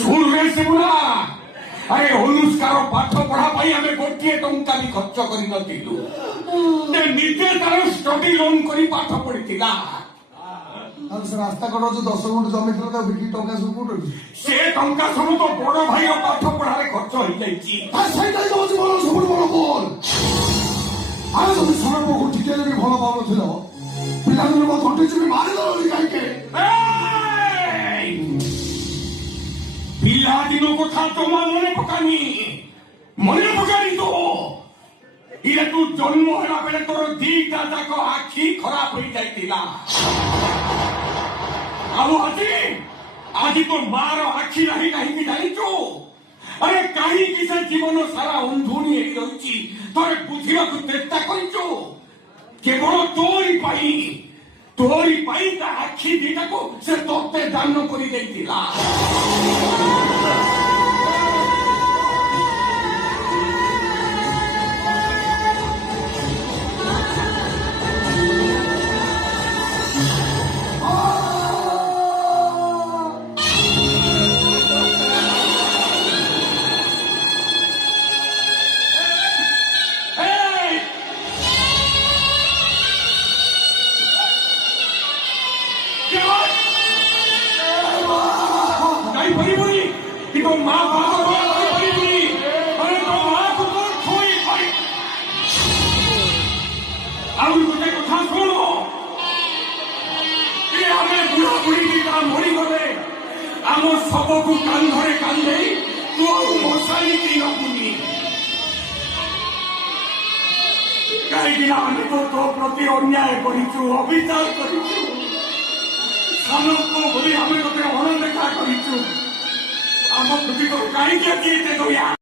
শুনবে শিবুনা, আরে অনুষ্କାର পাঠ পড়া পাই আমি গোটিয়ে টঙ্কা ବି ଖର୍ଚ୍ଚ କରିନଥିଲୁ, ନିଜେ ତାର ଷ୍ଟଡି ଲୋନ କରି ପାଠ ପଢିଥିଲା। ସେ ରାସ୍ତା କଡ ଯୋଉ 10 ଗୁଣ୍ଠ ଜମି ଥିଲା ତାକୁ ବିକି ଟଙ୍କା ସବୁ କୋଉଠି? ସେ ଟଙ୍କା ସବୁ ତ ବଡ ଭାଇର ପାଠ ପଢାରେ ଖର୍ଚ୍ଚ ହେଇଯାଇଛି। ସେଇଟା ହଉଛି ମୋର ସବୁଠୁ ବଡ ଭୁଲ। ଆରେ ଯଦି ସରପକୁ ଟିକେ ବି ଭଲ ପାଉନଥିଲ, ପିଲାଦିନ ମୋ ଘଟିଛି ବି ମାରିଦେଲି କାହିଁକି? ପିଲାଦିନ କଥା ଜମା ମନେ ପକାନି, ମନେ ପକାନି ତ। ଇଏ ତୁ ଜନ୍ମ ହେଲା ବେଳେ ତୋର ଦିଟା ଯାକ ଆଖି ଖରାପ ହେଇଯାଇଥିଲା, ଆଉ ଆଜି ତୋ ମାର ଆଖି ନାହିଁ କାହିଁକି ଜାଣିଛୁ? ଆରେ କାହିଁକି ସେ ଜୀବନ ସାରା ଅନ୍ଧୁଣି ହେଇ ରହିଛି ତୋରେ ବୁଝିବାକୁ ଚେଷ୍ଟା କରିଛୁ? କେବଳ ତୋରି ପାଇଁ ତା ଆଖି ଦିଟାକୁ ସେ ତୋତେ ଦାନ କରିଦେଇଥିଲା। କରିବୁନି କିନ୍ତୁ ମା ପାଦ କରିବୁନି, ମାନେ ତୋ ମାକୁ ତୁ ଛୁଇଁ ପାରି। ଆଉ ଗୋଟେ କଥା ଶୁଣ, ଆମେ ବୁଢା ବୁଢୀ ଦିଟା ମରିଗଲେ ଆମ ଶବକୁ କାନ୍ଧରେ କାନ୍ଧେଇ ତୁ ଆଉ ମଶାଣି ନବୁନି, କାହିଁକିନା ଆମେ ତ ତୋ ପ୍ରତି ଅନ୍ୟାୟ କରିଛୁ, ଅବିଚାର କରିଛୁ। ସାନକୁ ବୋଲି ଆମେ ତୋତେ ଅଣଦେଖା କରିଛୁ। ଆମ ପ୍ରତି କାହିଁକି ଆଜି ଏତେ ଦୟା?